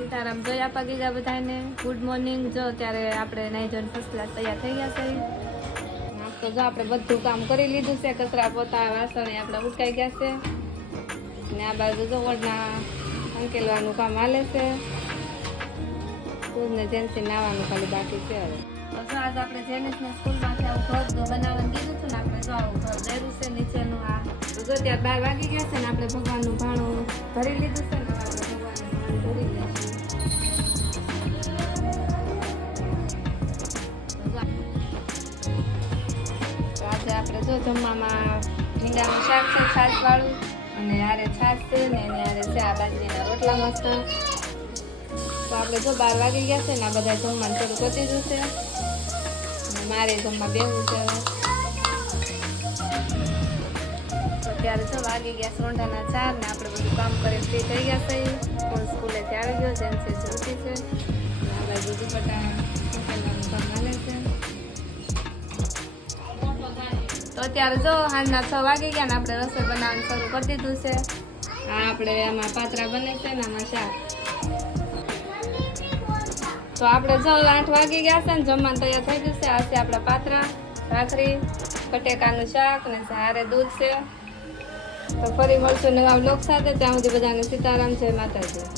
સીતારામ જોઈ આપા ગીગા બધાને. Good morning જો ત્યારે આપણે નાઈ જોઈને ફર્સ્ટ ક્લાસ તૈયાર થઈ ગયા છે. આમ તો જો આપણે બધું કામ કરી લીધું છે, કચરા પોતા, વાસણ એ આપણે ઉટકાઈ ગયા છે. ને આ બાજુ જો વડના અંકેલવાનું કામ હાલે છે. સ્કૂલ ને જેન્સી નાવાનું ખાલી બાકી છે હવે. તો જો આજે આપણે જેનિસને સ્કૂલમાંથી આવું ઘર જો બનાવવાનું કીધું હતું ને, આપણે જો આવું ઘર દર્યું છે નીચેનું આ. તો જો ત્યાં બાર વાગી ગયા છે ને, આપણે ભગવાનનું ભાણું ભરી લીધું છે. જો જમવામાં ભીંડાનું શાક છે છાશવાળું અને આરે છાશ છે ને એને આરે છે આ બાજરીના રોટલા મસ્ત. તો આપણે જો બાર વાગી ગયા છે ને આ બધા જમવાનું થોડું પતી જશે મારે જમવા બેવું છે તો ત્યારે જો વાગી ગયા સોંઢાના ચાર ને આપણે બધું કામ કરી ફ્રી થઈ ગયા છે. સ્કૂલેથી આવી ગયો, જેમ છે જોતી છે. આ બાજુ દુપટ્ટા તો અત્યારે જો સાંજના છ વાગી ગયા ને આપણે રસોઈ બનાવવાનું શરૂ કરી દીધું છે. આ આપણે આમાં પાતરા બને છે ને આમાં શાક. તો આપણે જો આઠ વાગી ગયા છે ને જમવાનું તૈયાર થઈ ગયું છે. આ છે આપણા પાતરા, ભાખરી, બટેકાનું શાક ને હારે દૂધ છે. તો ફરી મળશું નવા બ્લોગ સાથે. ત્યાં સુધી બધાને સીતારામ, જય માતાજી.